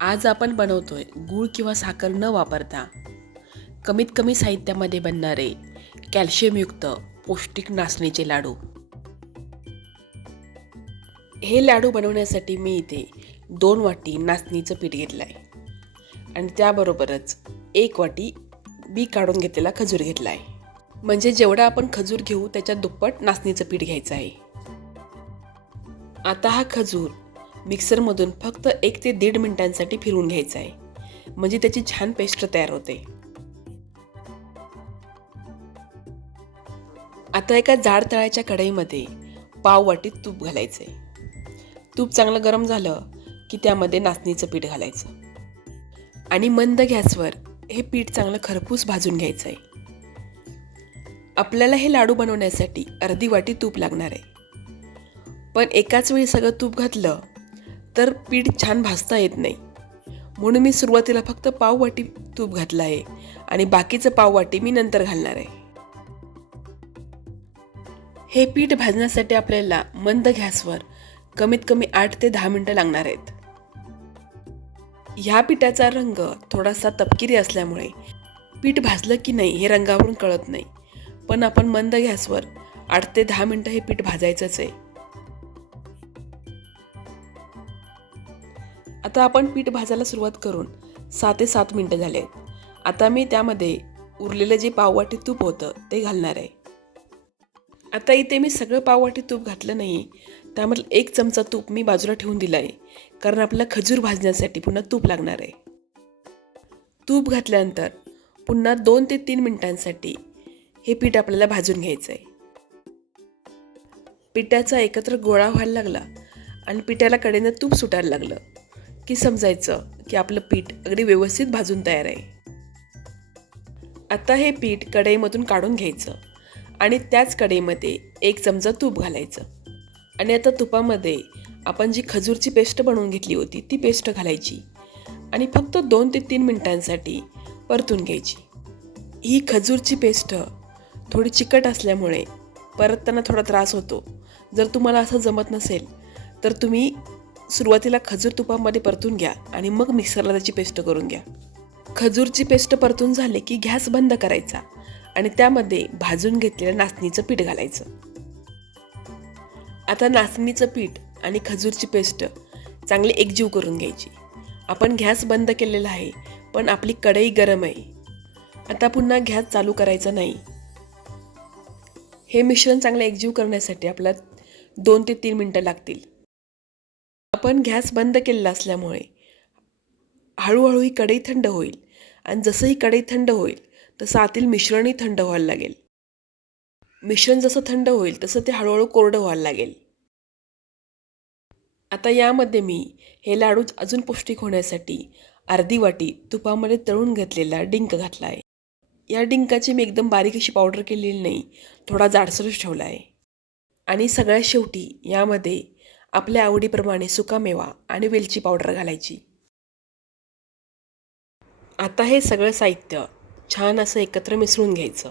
आज आपण बनवतोय गूळ किंवा साखर न वापरता कमीत कमी साहित्यामध्ये बनणारे कॅल्शियमयुक्त पौष्टिक नाचणीचे लाडू. हे लाडू बनवण्यासाठी मी इथे 2 वाटी नाचणीचं पीठ घेतलं आहे आणि त्याबरोबरच 1 वाटी बी काढून घेतलेला खजूर घेतला आहे. म्हणजे जेवढा आपण खजूर घेऊ त्याच्या दुप्पट नाचणीचं पीठ घ्यायचं आहे. आता हा खजूर मिक्सरमधून फक्त 1 ते 1.5 मिनिटांसाठी फिरवून घ्यायचा आहे, म्हणजे त्याची छान पेस्ट तयार होते. आता एका जाड तळ्याच्या कढईमध्ये पाव वाटी तूप घालायचे. तूप चांगलं गरम झालं की त्यामध्ये नाचणीचं पीठ घालायचं आणि मंद गॅसवर हे पीठ चांगलं खरपूस भाजून घ्यायचं आहे. आपल्याला हे लाडू बनवण्यासाठी अर्धी वाटी तूप लागणार आहे, पण एकाच वेळी सगळं तूप घातलं तर पीठ छान भाजता येत नाही. म्हणून मी सुरुवातीला फक्त पाव वाटी तूप घातलं आहे आणि बाकीचं पाव वाटी मी नंतर घालणार आहे. हे पीठ भाजण्यासाठी आपल्याला मंद गॅसवर कमीत कमी 8 ते 10 मिनिटं लागणार आहेत. ह्या पिठाचा रंग थोडासा तपकिरी असल्यामुळे पीठ भाजलं की नाही हे रंगावरून कळत नाही, पण आपण मंद गॅसवर 8 ते 10 मिनिटं हे पीठ भाजायचंच आहे. आता आपण पीठ भाजायला सुरुवात करून 6 ते 7 मिनिटं झाले आहेत. आता मी त्यामध्ये उरलेलं जे पाववाटी तूप होतं ते घालणार आहे. आता इथे मी सगळं पाववाटी तूप घातलं नाही, त्यामध्ये 1 चमचा तूप मी बाजूला ठेवून दिला आहे, कारण आपल्याला खजूर भाजण्यासाठी पुन्हा तूप लागणार आहे. तूप घातल्यानंतर पुन्हा 2 ते 3 मिनिटांसाठी हे पीठ आपल्याला भाजून घ्यायचं आहे. पिठाचा एकत्र गोळा व्हायला लागला आणि पिठाला कडेनं तूप सुटायला लागलं की समजायचं की आपलं पीठ अगदी व्यवस्थित भाजून तयार आहे. आता हे पीठ कढईमधून काढून घ्यायचं आणि त्याच कढईमध्ये 1 चमचा तूप घालायचं आणि आता तुपामध्ये आपण जी खजूरची पेस्ट बनवून घेतली होती ती पेस्ट घालायची आणि फक्त 2 ते 3 मिनिटांसाठी परतून घ्यायची. ही खजूरची पेस्ट थोडी चिकट असल्यामुळे परतताना थोडा त्रास होतो. जर तुम्हाला असं जमत नसेल तर तुम्ही सुरुवातीला खजूर तुपामध्ये परतून घ्या आणि मग मिक्सरला त्याची पेस्ट करून घ्या. खजूरची पेस्ट परतून झाले की गॅस बंद करायचा आणि त्यामध्ये भाजून घेतलेलं नाचणीचं पीठ घालायचं. आता नाचणीचं पीठ आणि खजूरची पेस्ट चांगली एकजीव करून घ्यायची. आपण गॅस बंद केलेला आहे, पण आपली कढई गरम आहे. आता पुन्हा गॅस चालू करायचा नाही. हे मिश्रण चांगलं एकजीव करण्यासाठी आपल्याला 2 ते 3 मिनिटं लागतील. आपण गॅस बंद केलेला असल्यामुळे हळूहळू ही कढई थंड होईल आणि जसं ही कढई थंड होईल तसं आतील मिश्रणही थंड व्हायला लागेल. मिश्रण जसं थंड होईल तसं ते हळूहळू कोरडं व्हायला लागेल. आता यामध्ये मी हे लाडू अजून पौष्टिक होण्यासाठी अर्धी वाटी तुपामध्ये तळून घेतलेला डिंक घातला आहे. या डिंकाची मी एकदम बारीक अशी पावडर केलेली नाही, थोडा जाडसरच ठेवला आहे. आणि सगळ्यात शेवटी यामध्ये आपल्या आवडीप्रमाणे सुकामेवा आणि वेलची पावडर घालायची. आता हे सगळं साहित्य छान असं एकत्र मिसळून घ्यायचं.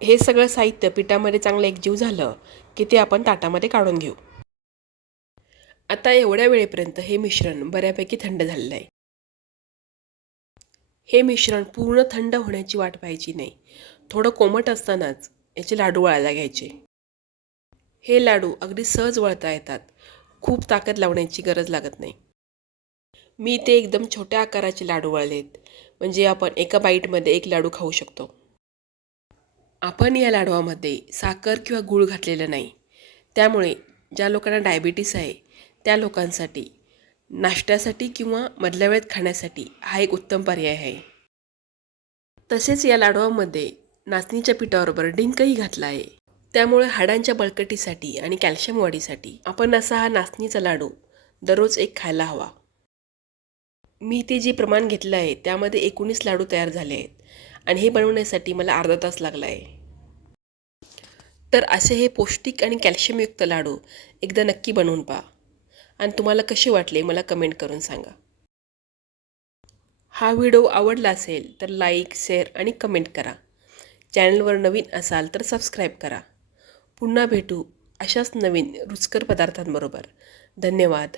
हे सगळं साहित्य पिठामध्ये चांगलं एकजीव झालं की ते आपण ताटामध्ये काढून घेऊ. आता एवढ्या वेळेपर्यंत हे मिश्रण बऱ्यापैकी थंड झालेलं आहे. हे मिश्रण पूर्ण थंड होण्याची वाट पाहायची नाही. थोडं कोमट असतानाच याचे लाडू वळायला घ्यायचे. हे लाडू अगदी सहज वळता येतात. खूप ताकद लावण्याची गरज लागत नाही. मी ते एकदम छोट्या आकाराचे लाडू वळलेत, म्हणजे आपण एका बाईटमध्ये 1 लाडू खाऊ शकतो. आपण या लाडवामध्ये साखर किंवा गूळ घातलेलं नाही, त्यामुळे ज्या लोकांना डायबिटीस आहे त्या लोकांसाठी नाश्त्यासाठी किंवा मधल्या वेळेत खाण्यासाठी हा एक उत्तम पर्याय आहे. तसेच या लाडवामध्ये नाचणीच्या पिठाबरोबर डिंकही घातला आहे, त्यामुळे हाडांच्या बळकटीसाठी आणि कॅल्शियम वाढीसाठी आपण असा हा नाचणीचा लाडू दररोज 1 खायला हवा. मी ते जे प्रमाण घेतलं आहे त्यामध्ये 19 लाडू तयार झाले आहेत आणि हे बनवण्यासाठी मला अर्धा तास लागला आहे. तर असे हे पौष्टिक आणि कॅल्शियमयुक्त लाडू एकदा नक्की बनवून पहा आणि तुम्हाला कसे वाटले मला कमेंट करून सांगा. हा व्हिडिओ आवडला असेल तर लाईक, शेअर आणि कमेंट करा. चॅनलवर नवीन असाल तर सबस्क्राईब करा. पुन्हा भेटू अशाच नवीन रुचकर पदार्थांबरोबर. धन्यवाद.